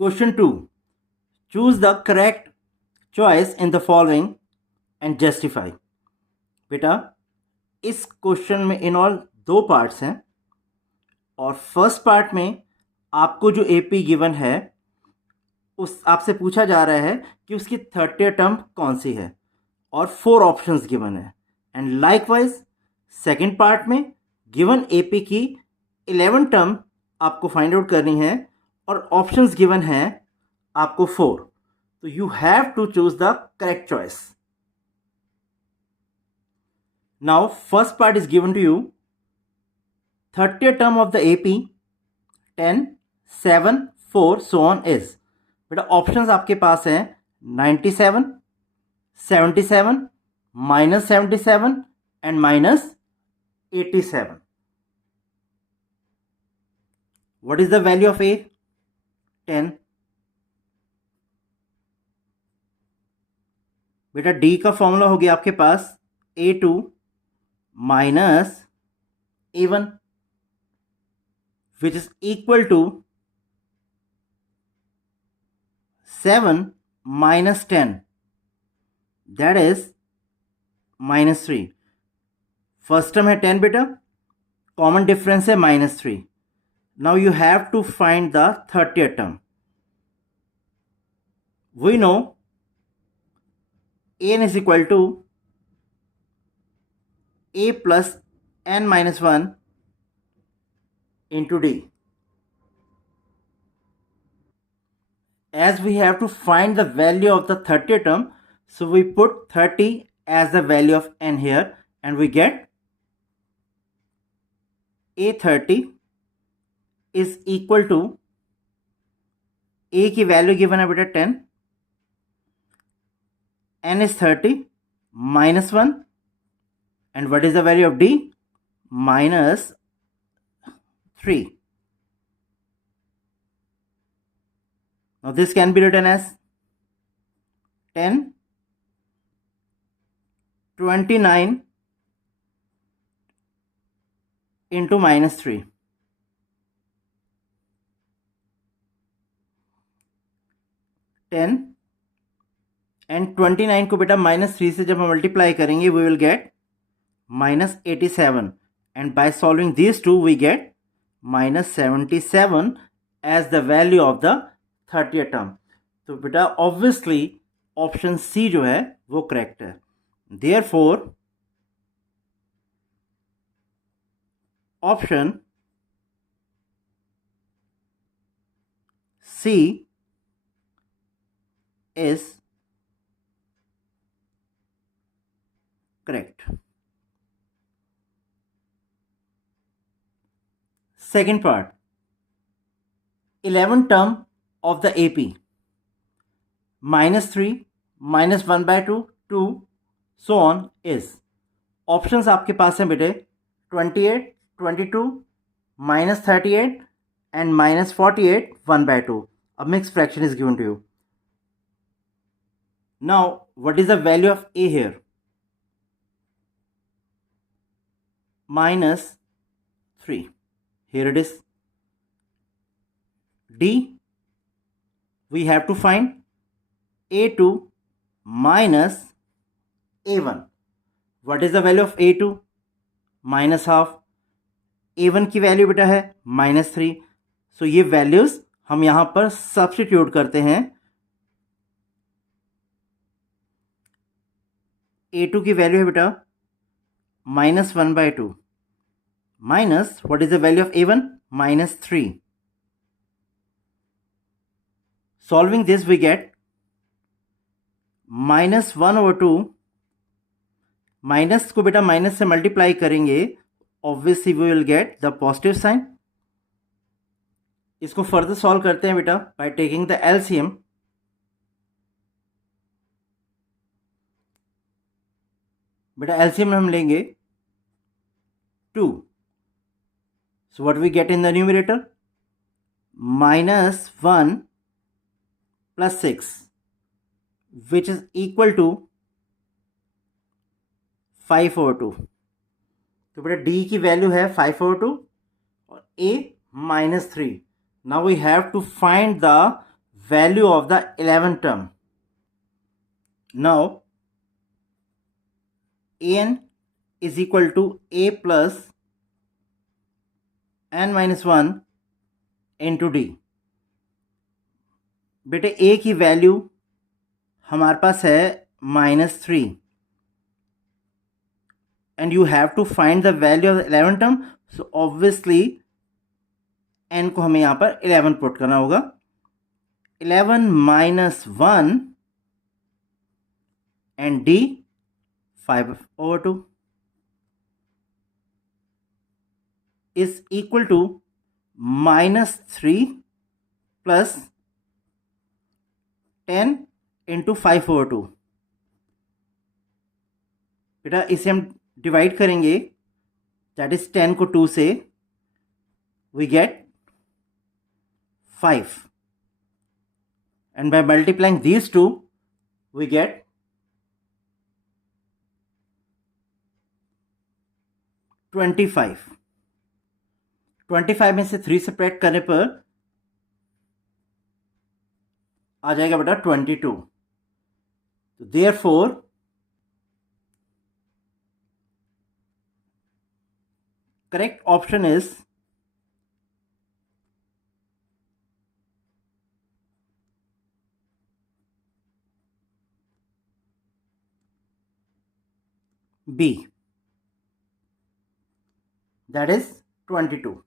Question 2. Choose the correct choice in the following and justify. बेटा इस क्वेश्चन में इन ऑल 2 पार्ट्स हैं और फर्स्ट पार्ट में आपको जो एपी गिवन है उस आपसे पूछा जा रहा है कि उसकी 30th टर्म कौन सी है और 4 ऑप्शंस गिवन है। एंड लाइकवाइज सेकंड पार्ट में गिवन एपी की 11 टर्म आपको फाइंड आउट करनी है और ऑप्शंस गिवन है आपको 4। तो you have to choose the correct choice. Now first part is given to you 30th term of the AP 10, 7, 4 so on is. बेटा ऑप्शंस आपके पास हैं 97, 77, -77 and -87। What is the value of A? 10। बेटा D का फॉर्मूला हो गया आपके पास A2 minus A1 which is equal to 7 minus 10 that is -3। First term है 10 बेटा, कॉमन डिफरेंस है -3। Now you have to find the 30th term. We know n is equal to a plus n minus 1 into d. As we have to find the value of the 30th term, so we put 30 as the value of n here and we get a30 is equal to a की value given है बेटा 10, n is 30 minus 1 and what is the value of d? -3. Now this can be written as 10, 29 into -3. 10 and 29 को बेटा -3 से जब हम multiply करेंगे we will get -87 and by solving this two we get -77 as the value of the 30th term. तो बेटा obviously option C जो है वो करेक्ट है। Therefore option C is correct. Second part, 11th term of the AP -3, -1/2, 2 so on is। Options आपके पास हैं बेटे 28, 22, -38 and -48 1/2। A mixed fraction is given to you। Now, what is the value of A here? -3. Here it is. D, we have to find A2 minus A1. What is the value of A2? -half. A1 की वैल्यू बेटा है -3। सो ये वैल्यूज हम यहां पर सब्स्टिट्यूट करते हैं। A2 की वैल्यू है बेटा -1/2 minus what is the value of A1? -3। Solving this we get -1/2। Minus को बेटा माइनस से मल्टीप्लाई करेंगे obviously we will get the positive sign. इसको फर्दर सॉल्व करते हैं बेटा बाय टेकिंग द एलसीएम। बेटा एलसीएम हम लेंगे 2। So what we get in the numerator? -1 + 6 which is equal to 5/2। तो बेटा डी की वैल्यू है 5/2 और ए -3। Now we have to find the value of the 11th term. Now an is equal to a plus n minus 1 into d. बेटे a की वैल्यू हमारे पास है -3 and you have to find the value of the 11th term. So obviously n को हमें यहाँ पर 11 पुट करना होगा. 11 minus 1 and d 5/2 is equal to -3 plus 10 into 5/2. बेटा इसे हम डिवाइड करेंगे, दैट इज 10 को 2 से we get 5 and by multiplying these two we get 25. 25 में से 3 सब्ट्रैक्ट करने पर आ जाएगा बेटा 22. तो therefore correct option is B, that is 22.